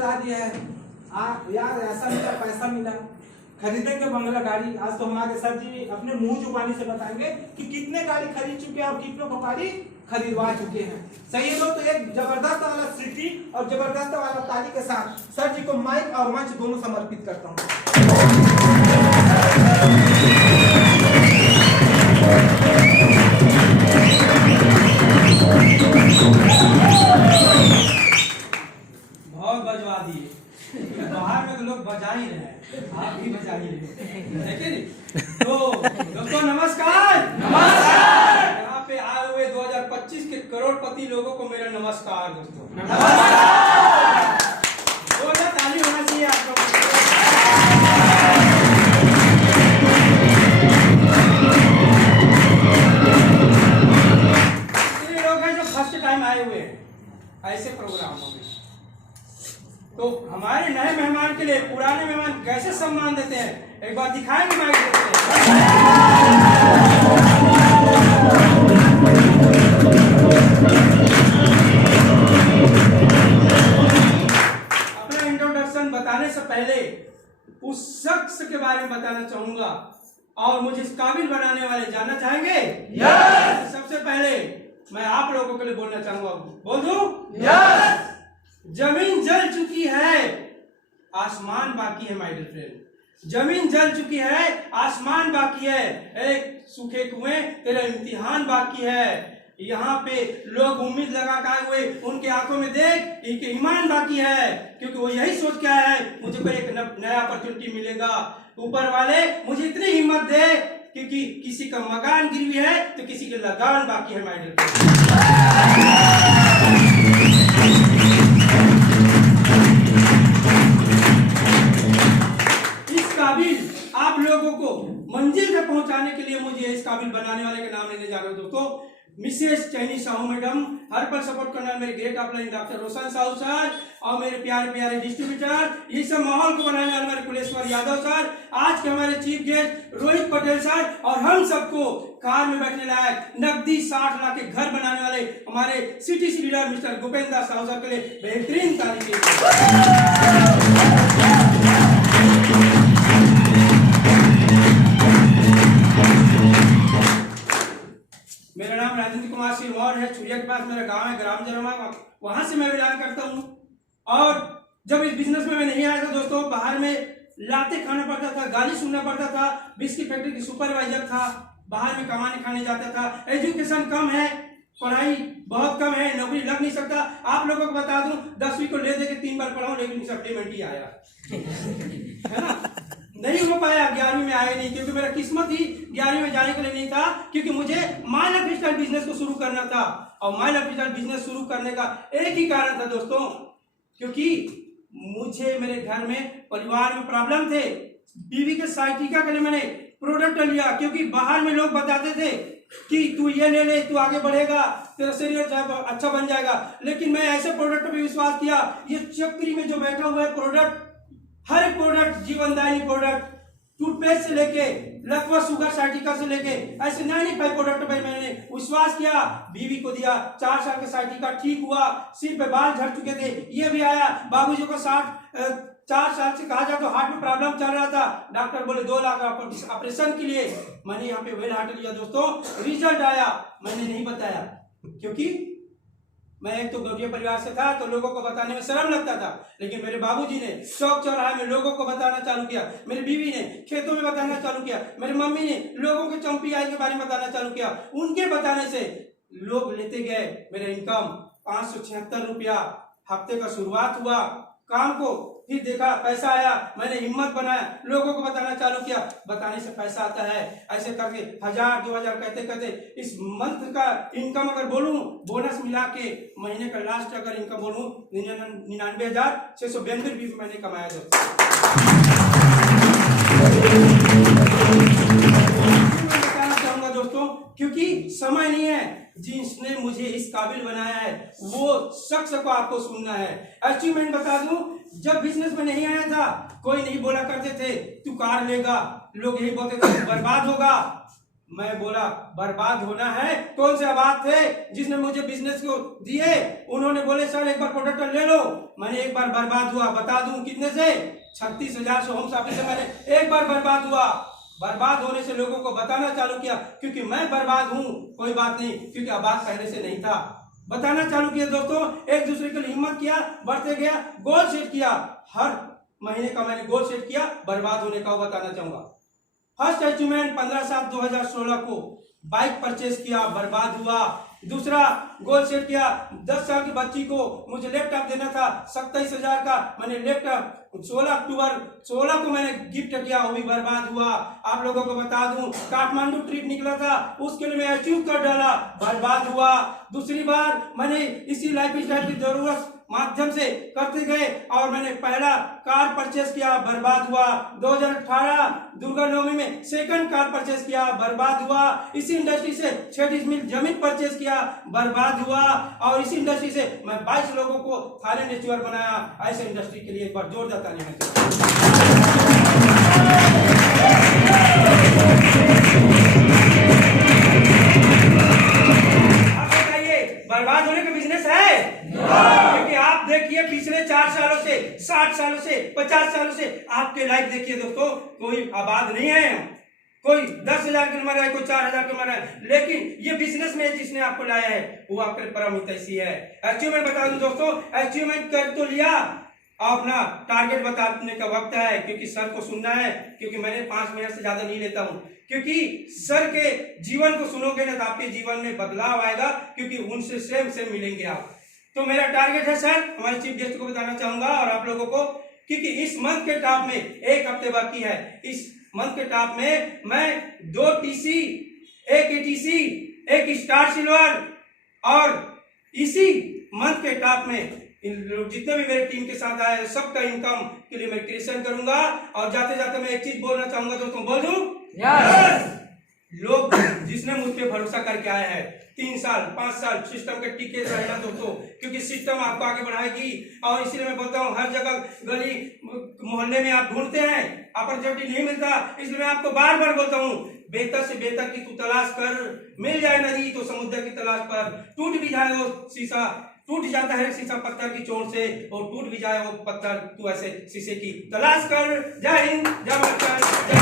चला दिया है। यार ऐसा मिला, पैसा मिला, खरीदेंगे बंगला गाड़ी। आज तो हमारे सर जी अपने मुंह जुबानी से बताएंगे कि कितने गाड़ी खरीद चुके हैं और कितनों को गाड़ी खरीदवा चुके हैं। सही है लोग। तो एक जबरदस्त वाला सीटी और जबरदस्त वाला ताली के साथ सर जी को माइक और मंच दोनों समर्पित करता हूँ। बहुत बजवा दिए। बाहर में तो लोग बजा ही रहे हैं, आप भी बजा ही रहे हैं। तो दोस्तों नमस्कार। नमस्कार। यहाँ पे आए हुए 2025 के करोड़पति लोगों को मेरा नमस्कार दोस्तों। नमस्कार। तो ताली होना चाहिए आप लोगों को। इतने लोग हैं जो फर्स्ट टाइम आए हुए हैं ऐसे प्रोग्रामों में। तो हमारे नए मेहमान के लिए पुराने मेहमान कैसे सम्मान देते हैं एक बार दिखाएंगे माइक देते हैं। अपना इंट्रोडक्शन बताने से पहले उस शख्स के बारे में बताना चाहूंगा और मुझे इस काबिल बनाने वाले जानना चाहेंगे। यस। सबसे पहले मैं आप लोगों के लिए बोलना चाहूंगा। बोल दूं? यस। जमीन जल चुकी है, आसमान बाकी है माय डियर फ्रेंड। जमीन जल चुकी है, आसमान बाकी है। एक सूखे कुएं तेरा इम्तिहान बाकी है। यहाँ पे लोग उम्मीद लगा कर हुए, उनके आंखों में देख इनके ईमान बाकी है, क्योंकि वो यही सोच के आया है मुझे कोई एक नया अपॉर्चुनिटी मिलेगा। ऊपर वाले मुझे इतनी हिम्मत दे क्योंकि किसी का मकान गिरवी है तो किसी के लगान बाकी है माय डियर फ्रेंड। आप लोगों को मंजिल में पहुंचाने के लिए मुझे इस काबिल बनाने वाले का नाम लेने जा रहा हूं दोस्तों। मिसेस चैनी साहू मैडम, हर पर सपोर्ट करना मेरे ग्रेट अपलाइन डॉक्टर रोशन साहू सर और मेरे प्यारे प्यारे डिस्ट्रीब्यूटर, ये सब माहौल को बनाने वाले हमारे कुलेश्वर यादव सर, आज के हमारे chief guest Rohit Patel sir और हम सबको कार में बैठने लायक नकदी 60 लाख के घर बनाने वाले हमारे city leader mister Bhupendra Sahu sir के लिए बेहतरीन तारीफ। मेरा नाम राजेंद्र कुमार सिंह है। चुरिया के पास मेरा गांव है, ग्राम जरमा, वहां से मैं बिलोंग करता हूं। और जब इस बिजनेस में मैं नहीं आया था दोस्तों, बाहर में लाते खाना पड़ता था, गाली सुनना पड़ता था। बिस्किट फैक्ट्री की सुपरवाइजर था, बाहर में कमाने खाने जाता था। एजुकेशन कम है, पढ़ाई बहुत कम है, नौकरी लग नहीं सकता। आप लोगों को बता दूं 10वीं को ले दे के 3 बार पढ़ाऊं लेकिन सप्लीमेंट ही आया है ना, नहीं हो पाया। 11वीं में आया नहीं क्योंकि मेरा किस्मत ही 11वीं में जाने के लिए नहीं था, क्योंकि मुझे माय लाइफ स्टाइल बिजनेस को शुरू करना था। और माय लाइफ स्टाइल बिजनेस शुरू करने का एक ही कारण था दोस्तों, क्योंकि मुझे मेरे घर में परिवार में प्रॉब्लम थे। बीवी के साइटिका के लिए मैंने प्रोडक्ट लिया, क्योंकि बाहर में लोग बताते थे कि तू ये ले ले, तू आगे बढ़ेगा, तेरा शरीर अच्छा बन जाएगा। लेकिन मैं ऐसे प्रोडक्ट पे विश्वास किया, ये चक्री में जो बैठा हुआ है प्रोडक्ट, हर एक प्रोडक्ट जीवनदायी प्रोडक्ट, टूथपेस्ट से लेके लकवा शुगर साइटिका से लेके ऐसे 95 प्रोडक्ट पे मैंने विश्वास किया। बीवी को दिया, 4 साल का साइटिका ठीक हुआ, सिर पे बाल झड़ चुके थे, ये भी आया। बाबूजी को 4 साल से कहा जाए तो हार्ट में प्रॉब्लम चल रहा था, डॉक्टर बोले 2 लाख ऑपरेशन के लिए। मैंने यहाँ पे वेल हार्ट लिया दोस्तों, रिजल्ट आया। मैंने नहीं बताया क्योंकि मैं एक तो गरीब परिवार से था, तो लोगों को बताने में शर्म लगता था। लेकिन मेरे बाबूजी ने चौक चौराहे में लोगों को बताना चालू किया, मेरी बीवी ने खेतों में बताना चालू किया, मेरी मम्मी ने लोगों के चंपी आई के बारे में बताना चालू किया। उनके बताने से लोग लेते गए। मेरा इनकम 576 रुपया हफ्ते का शुरुआत हुआ काम को, फिर देखा पैसा आया, मैंने हिम्मत बनाया, लोगों को बताना चालू किया। बताने से पैसा आता है, ऐसे करके 1000 2000 कहते कहते इस मंथ का इनकम अगर बोलूं, बोनस मिला के महीने का लास्ट अगर इनकम बोलूं 99,692 रुपये मैंने कमाया दोस्तों। क्योंकि समय नहीं है, जिसने मुझे इस काबिल बनाया है वो शख्स को आपको सुनना है। अचीवमेंट बता दूं, जब बिजनेस में नहीं आया था कोई नहीं बोला करते थे तू कार लेगा, लोग यही बोलते थे बर्बाद होगा। मैं बोला बर्बाद होना है, कौन से आबाद थे जिसने मुझे बिजनेस को दिए। उन्होंने बोले सर एक बार प्रोडक्ट ले लो, मैंने एक बार बर्बाद हुआ, बता दूं कितने से? 36,000 से होम्स ऑफिस से मैंने एक बार बर्बाद हुआ। बर्बाद होने से लोगों को बताना चालू किया, क्योंकि मैं बर्बाद हूं, कोई बात नहीं, क्योंकि आवाज पहले से नहीं था। बताना चालू किया दोस्तों, एक दूसरे के लिए हिम्मत किया, बढ़ते गया, गोल सेट किया। हर महीने का मैंने गोल सेट किया, बर्बाद होने का वो बताना चाहूंगा। फर्स्ट अचीवमेंट 15/7/2016 को बाइक परचेज किया, बर्बाद हुआ। दूसरा गोल सेट किया, 10 साल की बच्ची को मुझे लैपटॉप देना था 27,000 का, मैंने लैपटॉप 16 अक्टूबर 16 को मैंने गिफ्ट किया, वो भी बर्बाद हुआ। आप लोगों को बता दूं, काठमांडू ट्रिप निकला था, उसके लिए मैं अचीव कर डाला, बर्बाद हुआ। दूसरी बार मैंने इसी लाइफ स्टाइल की जरूरत माध्यम से करते गए और मैंने पहला कार परचेस किया, बर्बाद हुआ। 2018 दुर्गा नवमी में सेकंड कार परचेस किया, बर्बाद हुआ। इसी इंडस्ट्री से 6 डिसमिल जमीन परचेस किया, बर्बाद हुआ। और इसी इंडस्ट्री से मैं 22 लोगों को थाईलैंड एचूआर बनाया। ऐसे इंडस्ट्री के लिए एक बार जोरदार ताली होनी चाहिए। बर्बाद होने का बिजनेस है, क्योंकि आप देखिए पिछले 4 सालों से, 60 सालों से, 50 सालों से आपके लाइफ देखिए दोस्तों, कोई आबाद नहीं है। कोई 10,000 की उम्र है, कोई 4,000 की उम्र है, लेकिन ये बिजनेस में जिसने आपको लाया है वो आपके परम हितैषी है। अचीवमेंट बता दूं दोस्तों, अचीवमेंट कर तो लिया, अपना टारगेट बताने का वक्त है, क्योंकि सर को सुनना है, क्योंकि मैंने 5 मिनट से ज्यादा नहीं लेता हूं, क्योंकि सर के जीवन को सुनोगे ना तो आपके जीवन में बदलाव आएगा, क्योंकि उनसे सेम मिलेंगे आप। तो मेरा टारगेट है सर, हमारे चीफ गेस्ट को बताना चाहूंगा और आप लोगों को, क्योंकि इस मंथ के टॉप में 1 हफ्ते बाकी है। इस मंथ के टॉप में मैं 2 TC, 1 ATC, 1 स्टार सिल्वर और इसी मंथ के टॉप में इन लोग जितने भी मेरे टीम के साथ आए सबका इनकम के लिए मैं क्रिएशन करूंगा। और जाते जाते मैं एक चीज बोलना चाहूंगा दोस्तों, बोल दूं? yes! लोग जिसने मुझ पे भरोसा करके आए हैं 3 साल 5 साल सिस्टम के टीके रहना दोस्तों, क्योंकि सिस्टम आपको आगे बढ़ाएगी। और इसलिए मैं बोलता हूँ, हर जगह गली मोहल्ले में आप ढूंढते हैं, अपॉर्चुनिटी नहीं मिलता, इसलिए मैं आपको बार बार बोलता हूँ, बेहतर से बेहतर की तू तलाश कर, मिल जाए नदी तो समुद्र की तलाश पर। टूट भी जाए वो शीशा, टूट जाता है शीशा पत्थर की चोट से, और टूट भी जाए वो पत्थर, तू ऐसे शीशे की तलाश कर। जय हिंद, जय भारत, जय